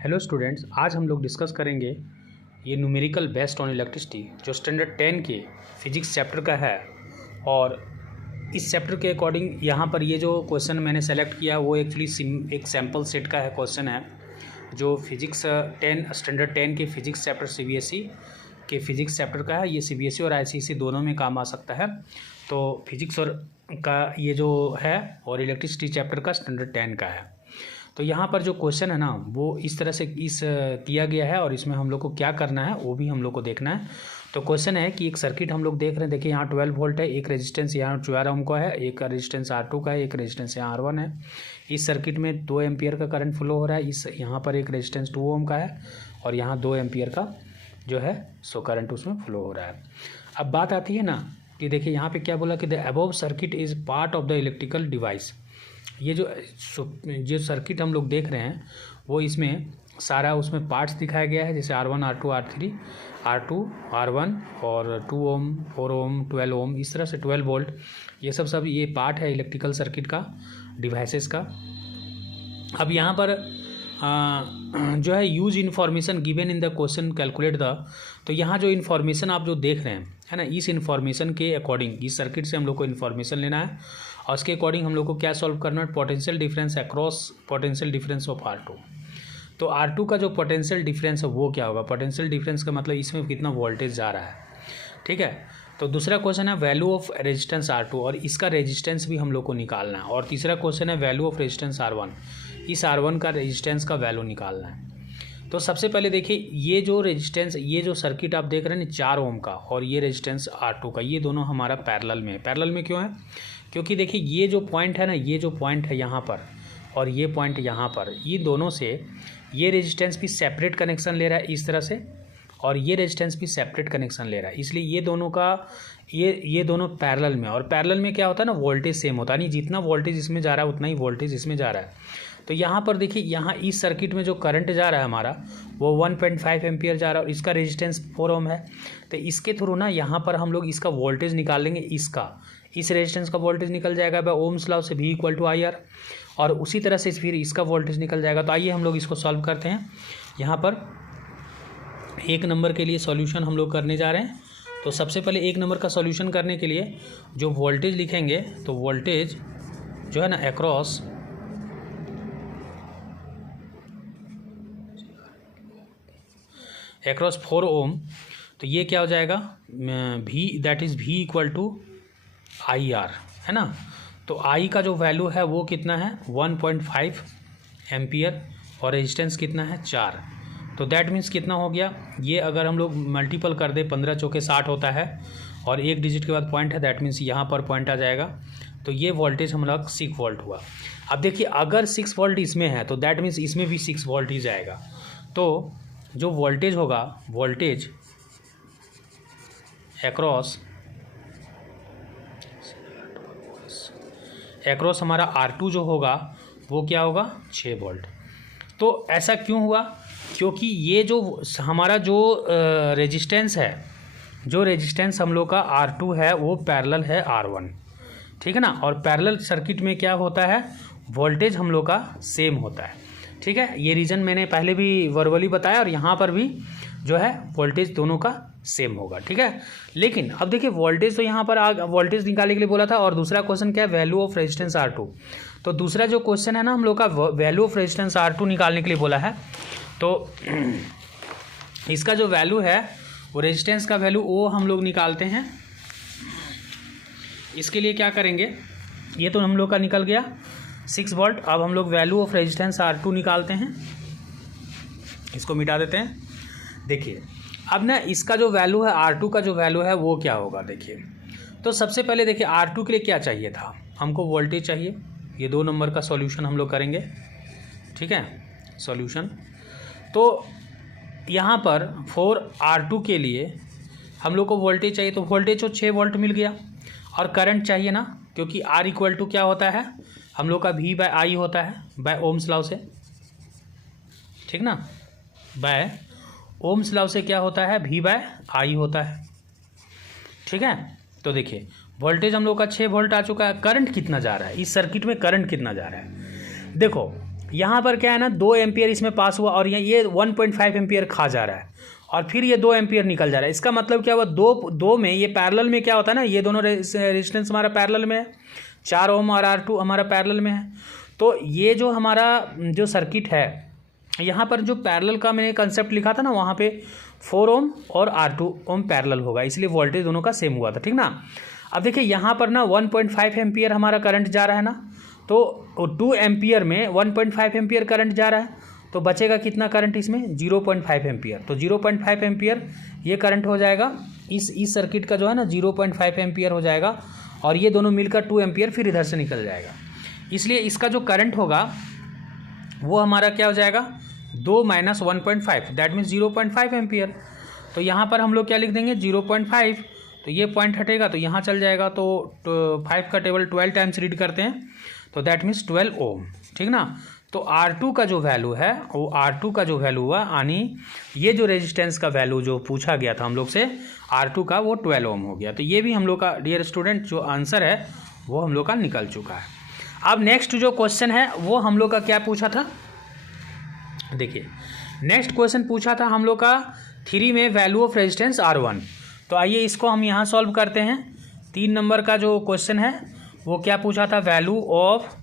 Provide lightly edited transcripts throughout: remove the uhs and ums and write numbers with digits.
Hello students, आज हम लोग डिस्कस करेंगे ये न्यूमेरिकल बेस्ड ऑन इलेक्ट्रिसिटी जो स्टैंडर्ड 10 के फिजिक्स चैप्टर का है। और इस चैप्टर के अकॉर्डिंग यहाँ पर ये जो क्वेश्चन मैंने सेलेक्ट किया वो एक्चुअली एक सैम्पल सेट का है क्वेश्चन है जो फिजिक्स 10 स्टैंडर्ड 10 के फिजिक्स चैप्टर सीबीएसई के फिजिक्स चैप्टर का है। ये सीबीएसई और आईसीएसई दोनों में काम आ सकता है। तो फिजिक्स और का ये जो है और इलेक्ट्रिसिटी चैप्टर का स्टैंडर्ड 10 का है। तो यहाँ पर जो क्वेश्चन है ना वो इस तरह से किया गया है और इसमें हम लोग को क्या करना है वो भी हम लोग को देखना है। तो क्वेश्चन है कि एक सर्किट हम लोग देख रहे हैं। देखिए यहाँ 12 वोल्ट है, एक रेजिस्टेंस यहाँ 12 ओम का है, एक रेजिस्टेंस R2 का है, एक रेजिस्टेंस यहाँ R1 है। इस सर्किट में 2 एम्पियर का करंट फ्लो हो रहा है। इस यहाँ पर एक रेजिस्टेंस 2 ओम का है और यहाँ 2 एम्पियर का जो है सो करंट उसमें फ्लो हो रहा है। अब बात आती है ना कि देखिए यहाँ पे क्या बोला कि the above circuit is part of the electrical device. ये जो सर्किट हम लोग देख रहे हैं वो इसमें सारा उसमें पार्ट्स दिखाया गया है, जैसे R1, R2, R3, R2, R1 और 2 ओम, 4 ओम, 12 ओम, इस तरह से 12 वोल्ट, ये सब ये पार्ट है इलेक्ट्रिकल सर्किट का, डिवाइसेस का। अब यहाँ पर जो है use information given in the question calculate the. तो यहाँ जो इन्फॉर्मेशन आप जो देख रहे हैं है ना, इस इन्फॉर्मेशन के अकॉर्डिंग इस सर्किट से हम लोग को इन्फॉर्मेशन लेना है और उसके अकॉर्डिंग हम लोग को क्या सॉल्व करना है, potential difference across potential difference of R2। तो R2 का जो पोटेंशियल डिफरेंस है वो क्या होगा, पोटेंशियल डिफरेंस का मतलब इसमें कितना वोल्टेज जा रहा है, ठीक है। तो दूसरा क्वेश्चन है वैल्यू ऑफ रेजिस्टेंस R2 और इसका रेजिस्टेंस भी हम लोग को निकालना है। और तीसरा क्वेश्चन है वैल्यू ऑफ रेजिस्टेंस R1, इस R1 का रेजिस्टेंस का वैल्यू निकालना है। तो सबसे पहले देखिए ये जो रेजिस्टेंस, ये जो सर्किट आप देख रहे हैं 4 ओम का और ये रेजिस्टेंस R2 का, ये दोनों हमारा पैरेलल में है। पैरेलल में क्यों है, क्योंकि देखिए ये जो पॉइंट है ना, ये जो पॉइंट है यहाँ पर और ये पॉइंट यहाँ पर, ये दोनों से ये रेजिस्टेंस भी सेपरेट कनेक्शन ले रहा है इस तरह से और ये रेजिस्टेंस भी सेपरेट कनेक्शन ले रहा है। इसलिए ये दोनों का ये दोनों पैरेलल में। और पैरेलल में क्या होता है ना, वोल्टेज सेम होता है, नहीं जितना वोल्टेज इसमें जा रहा है उतना ही वोल्टेज इसमें जा रहा है। तो यहाँ पर देखिए यहाँ इस सर्किट में जो करंट जा रहा है हमारा वो 1.5 एम्पियर जा रहा है और इसका रेजिस्टेंस 4 ओम है। तो इसके थ्रू ना यहाँ पर हम लोग इसका वोल्टेज निकाल लेंगे, इस रेजिस्टेंस का वोल्टेज निकल जाएगा बाय ओम्स लॉ से V = IR और उसी तरह से फिर इसका वोल्टेज निकल जाएगा। तो आइए हम लोग इसको सॉल्व करते हैं। यहाँ पर 1 नंबर के लिए सॉल्यूशन हम लोग करने जा रहे हैं। तो सबसे पहले 1 नंबर का सॉल्यूशन करने के लिए जो वोल्टेज लिखेंगे, तो वोल्टेज जो है ना अक्रॉस 4 ओम, तो ये क्या हो जाएगा V = IR है ना। तो I का जो वैल्यू है वो कितना है 1.5 एम्पियर और रेजिस्टेंस कितना है 4। तो दैट मीन्स कितना हो गया, ये अगर हम लोग मल्टीपल कर दे 15 चौके 60 होता है और एक डिजिट के बाद पॉइंट है, दैट मीन्स यहाँ पर पॉइंट आ जाएगा। तो ये वोल्टेज हम लोग 6 वोल्ट हुआ। अब देखिए अगर 6 वोल्ट इसमें है तो दैट मीन्स इसमें भी 6 वोल्ट ही जाएगा। तो जो वोल्टेज होगा, वोल्टेज अक्रॉस हमारा R2 जो होगा वो क्या होगा 6 वोल्ट। तो ऐसा क्यों हुआ, क्योंकि ये जो हमारा जो रेजिस्टेंस है, जो रेजिस्टेंस हम लोग का R2 है वो पैरेलल है R1, ठीक है ना। और पैरेलल सर्किट में क्या होता है, वोल्टेज हम लोग का सेम होता है, ठीक है। ये रीज़न मैंने पहले भी वर्बली बताया और यहाँ पर भी जो है वोल्टेज दोनों का सेम होगा, ठीक है। लेकिन अब देखिए वोल्टेज तो यहाँ पर वोल्टेज निकालने के लिए बोला था और दूसरा क्वेश्चन क्या है वैल्यू ऑफ रेजिस्टेंस R2। तो दूसरा जो क्वेश्चन है ना हम लोग का वैल्यू ऑफ रेजिस्टेंस R2 निकालने के लिए बोला है। तो इसका जो वैल्यू है वो रेजिस्टेंस का वैल्यू वो हम लोग निकालते हैं। इसके लिए क्या करेंगे, ये तो हम लोग का निकल गया 6 वोल्ट। अब हम लोग वैल्यू ऑफ रेजिस्टेंस R2 निकालते हैं, इसको मिटा देते हैं। देखिए अब ना इसका जो वैल्यू है R2 का जो वैल्यू है वो क्या होगा, देखिए तो सबसे पहले देखिए R2 के लिए क्या चाहिए था, हमको वोल्टेज चाहिए। ये 2 नंबर का सॉल्यूशन हम लोग करेंगे, ठीक है सॉल्यूशन। तो यहाँ पर 4R2 के लिए हम लोग को वोल्टेज चाहिए, तो वोल्टेज तो 6 वोल्ट मिल गया। और करंट चाहिए ना, क्योंकि R = क्या होता है हम लोग का V/I होता है बाय ओम्स लॉ से, ठीक ना। बाय ओम्स लॉ से क्या होता है V/I होता है, ठीक है। तो देखिए वोल्टेज हम लोग का 6 वोल्ट आ चुका है। करंट कितना जा रहा है इस सर्किट में, करंट कितना जा रहा है देखो यहाँ पर क्या है ना 2 एम्पियर इसमें पास हुआ और ये 1.5 एम्पियर खा जा रहा है और फिर ये 2 एम्पियर निकल जा रहा है। इसका मतलब क्या हुआ, दो में ये पैरेलल में क्या होता है ना, ये दोनों रेजिस्टेंस हमारा पैरेलल में है, 4 ओम और R2 हमारा पैरेलल में है। तो ये जो हमारा जो सर्किट है, यहाँ पर जो पैरेलल का मैंने कंसेप्ट लिखा था ना, वहाँ पे 4 ओम और R2 ओम पैरेलल होगा, इसलिए वोल्टेज दोनों का सेम हुआ था, ठीक ना। अब देखिए यहाँ पर ना 1.5 एम्पियर हमारा करंट जा रहा है ना, तो 2 एम्पियर में 1.5 एम्पियर करंट जा रहा है, तो बचेगा कितना करंट इसमें, 0.5 एम्पियर। तो 0.5 एम्पियर ये करंट हो जाएगा, इस सर्किट का जो है ना 0.5 एम्पियर हो जाएगा और ये दोनों मिलकर 2 एम्पियर फिर इधर से निकल जाएगा। इसलिए इसका जो करंट होगा वो हमारा क्या हो जाएगा, 2 - 1.5 दैट मीन्स 0.5 एम्पियर। तो यहाँ पर हम लोग क्या लिख देंगे 0.5, तो ये पॉइंट हटेगा तो यहाँ चल जाएगा, तो 5 का टेबल 12 टाइम्स रीड करते हैं, तो दैट मीन्स 12 ओम, ठीक ना। तो R2 का जो वैल्यू है वो R2 का जो वैल्यू हुआ, यानी ये जो रेजिस्टेंस का वैल्यू जो पूछा गया था हम लोग से R2 का, वो 12 ओम हो गया। तो ये भी हम लोग का डियर स्टूडेंट जो आंसर है वो हम लोग का निकल चुका है। अब नेक्स्ट जो क्वेश्चन है वो हम लोग का क्या पूछा था, देखिए नेक्स्ट क्वेश्चन पूछा था हम लोग का 3 में वैल्यू ऑफ रेजिस्टेंस R1। तो आइए इसको हम यहाँ सॉल्व करते हैं। 3 नंबर का जो क्वेश्चन है वो क्या पूछा था, वैल्यू ऑफ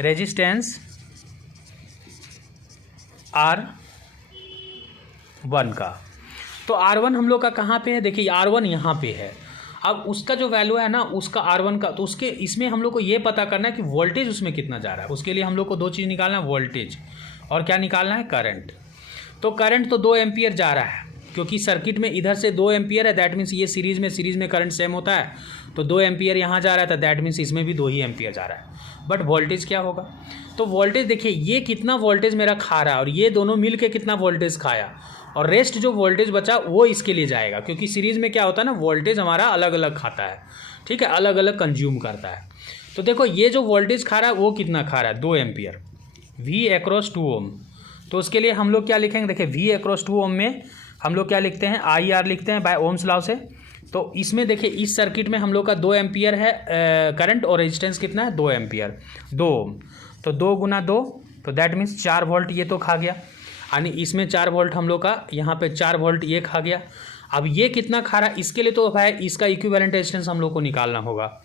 रेजिस्टेंस R1 का। तो R1 हम लोग का कहाँ पे है, देखिए R1 यहाँ पे है। अब उसका जो वैल्यू है ना उसका R1 का, तो उसके इसमें हम लोग को ये पता करना है कि वोल्टेज उसमें कितना जा रहा है। उसके लिए हम लोग को 2 चीज़ निकालना है, वोल्टेज और क्या निकालना है, करंट। तो करंट तो 2 एम्पियर जा रहा है, क्योंकि सर्किट में इधर से 2 एम्पियर है, दैट मीन्स ये सीरीज़ में करंट सेम होता है, तो 2 एम्पियर यहाँ जा रहा था, दैट मीन्स इसमें भी 2 ही एम्पियर जा रहा है। बट वोल्टेज क्या होगा, तो वोल्टेज देखिए ये कितना वोल्टेज मेरा खा रहा है और ये दोनों मिल के कितना वोल्टेज खाया, और रेस्ट जो वोल्टेज बचा वो इसके लिए जाएगा, क्योंकि सीरीज़ में क्या होता है ना वोल्टेज हमारा अलग अलग खाता है, ठीक है, अलग अलग कंज्यूम करता है। तो देखो ये जो वोल्टेज खा रहा है वो कितना खा रहा है, 2 एम्पियर, V अक्रॉस 2 ओम। तो उसके लिए हम लोग क्या लिखेंगे, देखिए V अक्रॉस 2 ओम में हम लोग क्या लिखते हैं, IR लिखते हैं बाय ओम्स लॉ से। तो इसमें देखिए इस सर्किट में हम लोग का 2 एम्पियर है करंट और रेजिस्टेंस कितना है, 2 एम्पियर, 2 ओम। तो 2 × 2 तो दैट मीन्स 4 वोल्ट ये तो खा गया, यानी इसमें 4 वोल्ट हम लोग का, यहाँ पे 4 वोल्ट ये खा गया। अब ये कितना खा रहा है, इसके लिए तो भाई इसका इक्विवेलेंट रेजिस्टेंस हम लोग को निकालना होगा।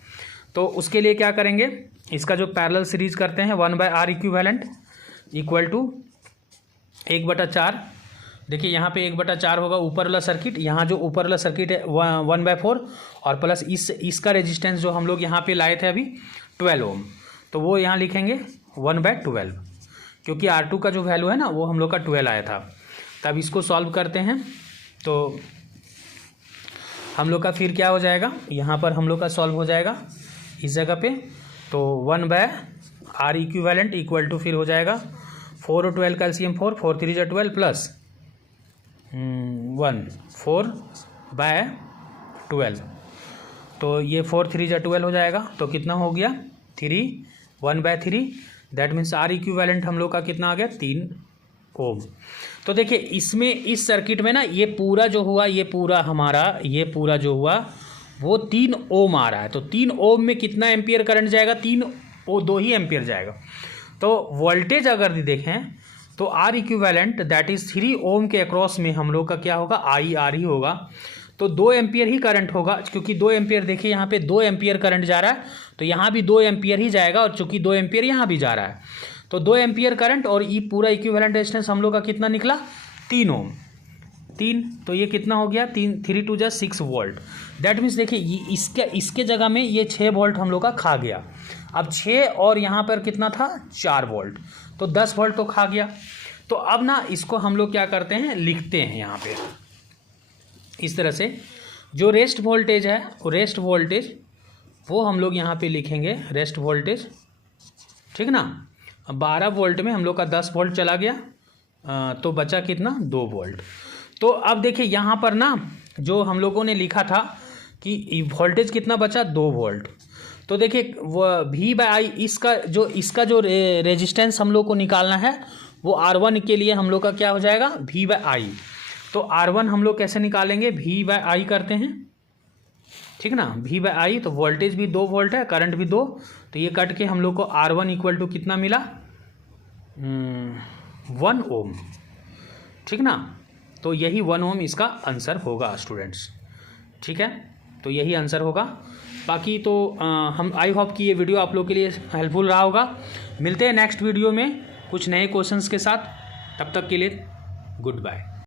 तो उसके लिए क्या करेंगे, इसका जो पैरेलल सीरीज करते हैं 1/R इक्विवेलेंट इक्वल टू 1/4। देखिए यहाँ पे 1/4 होगा ऊपर वाला सर्किट, यहाँ जो ऊपर वाला सर्किट है 1/4 और प्लस इसका रेजिस्टेंस जो हम लोग यहाँ पे लाए थे अभी 12 ओम, तो वो यहाँ लिखेंगे 1/12, क्योंकि R2 का जो वैल्यू है ना वो हम लोग का 12 आया था। तब इसको सॉल्व करते हैं तो हम लोग का फिर क्या हो जाएगा, यहाँ पर हम लोग का सॉल्व हो जाएगा इस जगह पे, तो 1/R इक्विवेलेंट इक्वल टू फिर हो जाएगा 4 और 12 कैल्शियम 4, 4 3 = 12 प्लस 1 4/12, तो ये 4 3 = 12 हो जाएगा, तो कितना हो गया 3, 1/3, दैट मीन्स R इक्विवेलेंट हम लोग का कितना आ गया 3 ओम। तो देखिए इसमें इस सर्किट में ना ये पूरा जो हुआ, ये पूरा हमारा ये पूरा जो हुआ वो 3 ओम आ रहा है। तो 3 ओम में कितना एम्पियर करंट जाएगा, 2 ही एम्पियर जाएगा। तो वोल्टेज अगर देखें तो R इक्विवेलेंट दैट इज़ 3 ओम के अक्रॉस में हम लोग का क्या होगा, IR ही होगा। तो 2 एम्पियर ही करंट होगा, क्योंकि 2 एम्पियर देखिए यहाँ पे 2 एम्पियर करंट जा रहा है, तो यहाँ भी 2 एम्पियर ही जाएगा, और चूँकि 2 एम्पियर यहाँ भी जा रहा है तो 2 एम्पियर करंट, और ये पूरा इक्विवेलेंट रेजिस्टेंस हम लोग का कितना निकला 3 ओम, 3, तो ये कितना हो गया 3 2 = 6 वोल्ट। दैट मीन्स देखिए इसके जगह में ये 6 वोल्ट हम लोग का खा गया। अब 6 और यहाँ पर कितना था 4 वोल्ट, तो 10 वोल्ट तो खा गया। तो अब ना इसको हम लोग क्या करते हैं, लिखते हैं यहाँ पे इस तरह से, जो रेस्ट वोल्टेज है रेस्ट वोल्टेज वो हम लोग यहाँ पे लिखेंगे रेस्ट वोल्टेज, ठीक ना। 12 वोल्ट में हम लोग का 10 वोल्ट चला गया, तो बचा कितना 2 वोल्ट। तो अब देखिए यहाँ पर ना जो हम लोगों ने लिखा था कि वोल्टेज कितना बचा 2 वोल्ट, तो देखिए वो V/I इसका जो रेजिस्टेंस हम लोग को निकालना है वो R1 के लिए हम लोग का क्या हो जाएगा V/I। तो R1 हम लोग कैसे निकालेंगे, V/I करते हैं, ठीक ना, V/I। तो वोल्टेज भी 2 वोल्ट है, करंट भी 2, तो ये कट के हम लोग को R1 इक्वल टू कितना मिला 1 ओम, ठीक ना। तो यही 1 ओम इसका आंसर होगा स्टूडेंट्स, ठीक है। तो यही आंसर होगा। बाकी तो हम आई होप कि ये वीडियो आप लोग के लिए हेल्पफुल रहा होगा। मिलते हैं नेक्स्ट वीडियो में कुछ नए क्वेश्चंस के साथ। तब तक के लिए गुड बाय।